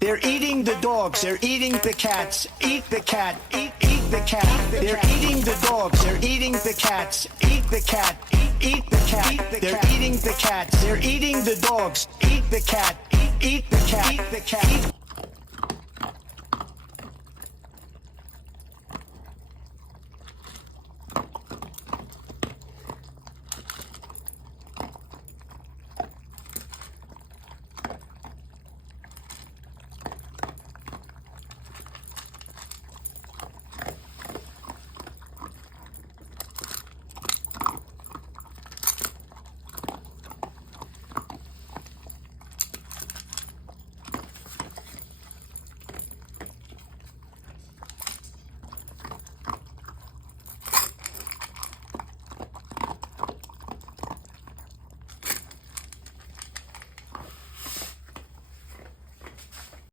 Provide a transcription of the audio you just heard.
They're eating the dogs, they're eating the cats. Eat the cat, eat the cat. They're eating the dogs, they're eating the cats. Eat the cat, eat the cat. They're eating the cats, they're eating the dogs. Eat the cat, eat the cat.